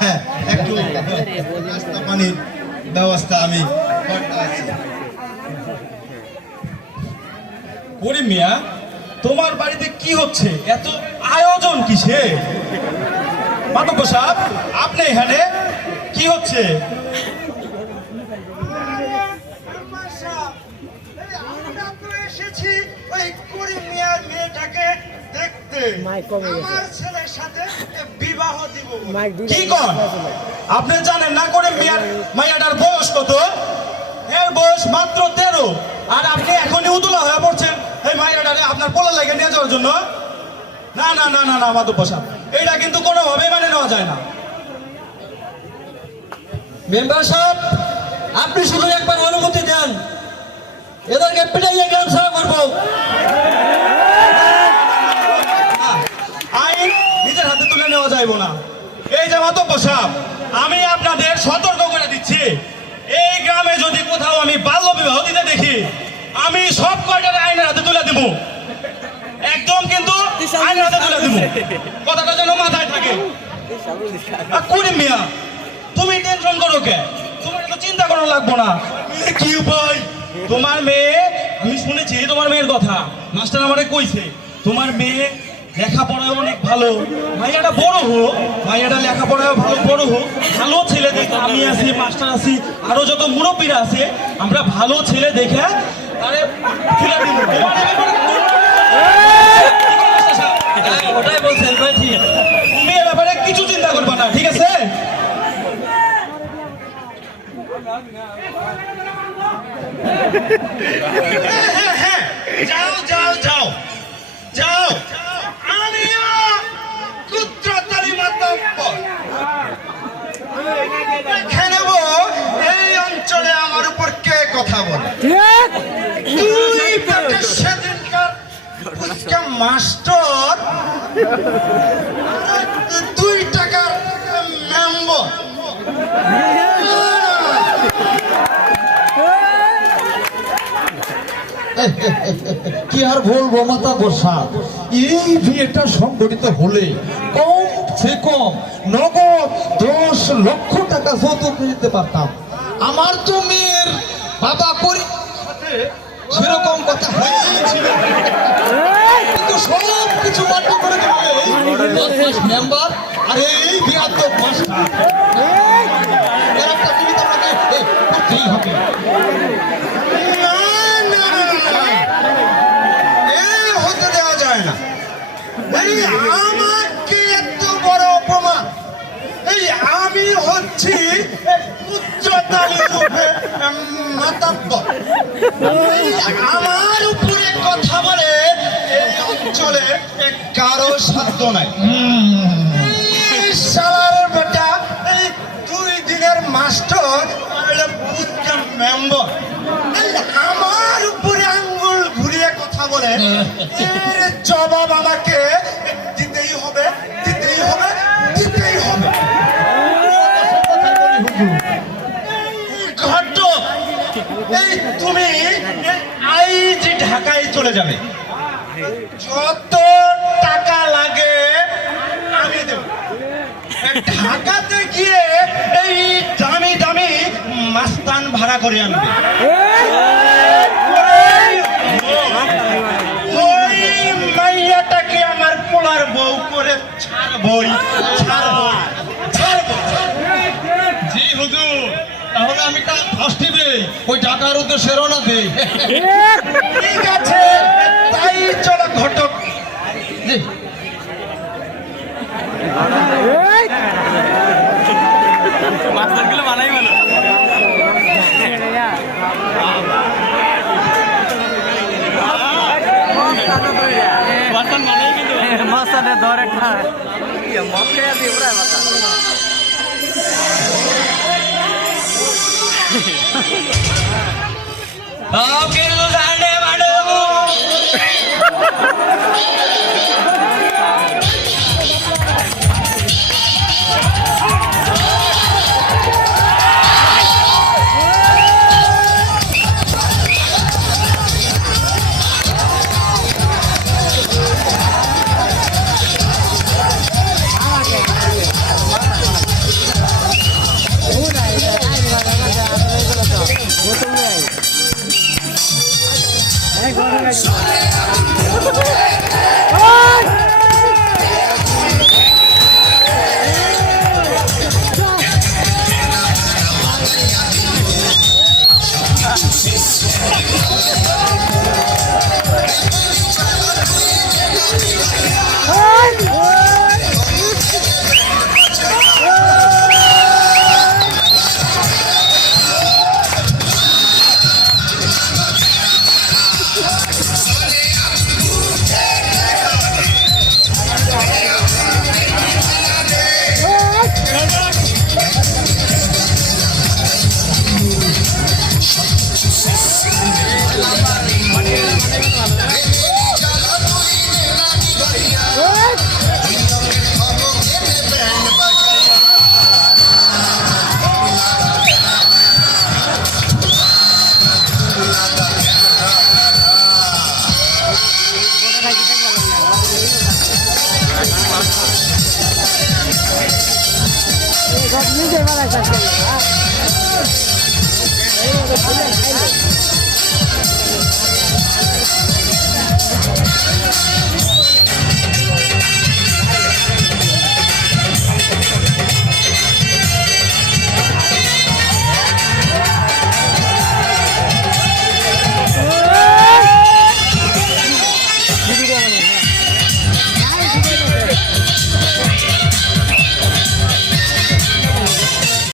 হ্যাঁ তোমার বাড়িতে কি হচ্ছে? এত আয়োজন কিসে? মাতব্য সাহেব আপনি এখানে কি হচ্ছে? এসেছি ওই করিম মিয়ার মেয়েটাকে আমার ছেলের সাথে বিবাহ দিব। কি কন আপনি জানেন না করে মিয়ার মাইয়াটার বয়স কত? এর বয়স মাত্র তেরো। আর আপনি এখনই উদুলা হয়ে পড়ছেন। এই মাইয়াটারে আপনার পোলা লাগে নিয়ে যাওয়ার জন্য। না না না না না মাতব্য সাহেব এটা কিন্তু কোনোভাবে মানে নেওয়া যায় না। মেম্বার সাহেব আপনি শুধু একবার অনুমতি দেন। এদেরকে পিটাইয়ে গ্রাম সাহেব করব। যাইব না। এই যে মাতব্য আমি আপনাদের সতর্ক করে দিচ্ছি। এই গ্রামে যদি কোথাও আমি বাল্য বিবাহ দিতে দেখি, আমি সব কয়টারে আইনের হাতে তুলে দিব? একদম কিন্তু আইনের হাতে তুলে দিব। কথাটা যেন মাথায় থাকে। করিম মিয়া, তুমি টেনশন করো কে? তোমার তো চিন্তা করা লাগবো না। কি উপায়? তোমার মেয়ে, আমি শুনেছি তোমার মেয়ের কথা। মাস্টার আমারে কইছে, তোমার মেয়ে লেখাপড়ায় অনেক ভালো। মাইয়াটা বড় হোক মাইয়াটা লেখাপড়ায় ভালো বড় হোক ভালো ছেলে দেখে আমি আছি মাস্টার আছি আরও যত মুরব্বীরা আছে আমরা ভালো ছেলে দেখে তুলে দিব? ওটাই বলছেন ঠিক তুমি এ ব্যাপারে কিছু চিন্তা করবে না ঠিক আছে? হ্যাঁ, হ্যাঁ, যাও যাও আমিও কুত্রতালি মাতব্য দেখে নেব এই অঞ্চলে আমার উপর কে কথা বলে তুই বেটা সেদিনকার ফুচকা মাস্টার, দুই টাকার মেম্বর কি আর বলব, মাতা বসা এই বিয়েটা সংগঠিত হলে কম সে কম নগদ দশ লক্ষ টাকা যৌতুক নিতে পারতাম। আমার তো মেয়ের বাবা করি সেরকম কথা হয়েছিল কিন্তু সব কিছু মাটি করে দেবে মেম্বার আর এই তো একটা তুমি করতেই হবে। আমাকে এত বড় অপমান। এই আমি হচ্ছি আমার উপরে কথা কারও সাধ্য নাই। শালার বেটা এই দুই দিনের মাস্টার মেম্বার। আমার উপরে আঙ্গুল ঘুরিয়ে কথা বলে এর জবাব আমাকে দিতেই হবে দিতেই হবে দিতেই হবে। ঘটক, এই তুমি আইজ ঢাকায় চলে যাবে। যত টাকা লাগে আমি দেব। ঢাকাতে গিয়ে এই দামি দামি মাস্তান ভাড়া করে আনবে। মাইয়াটাকে আমার পোলার বউ করে ছাড়বই ছাড়বই ছাড়বই জি হুজুর। তাহলে আমি কাল ফার্স্ট ওই টাকার উদ্দেশ্যে রওনা দেই। ঠিক আছে। চলো ঘটক। জি। মাস্টারগুলো বানাই বলো। মাস্টার বানাই কিন্তু মাস্টারের ধরে খায় মক্কে দিয়ে মাথা মাডবু 見てまだ来たんですか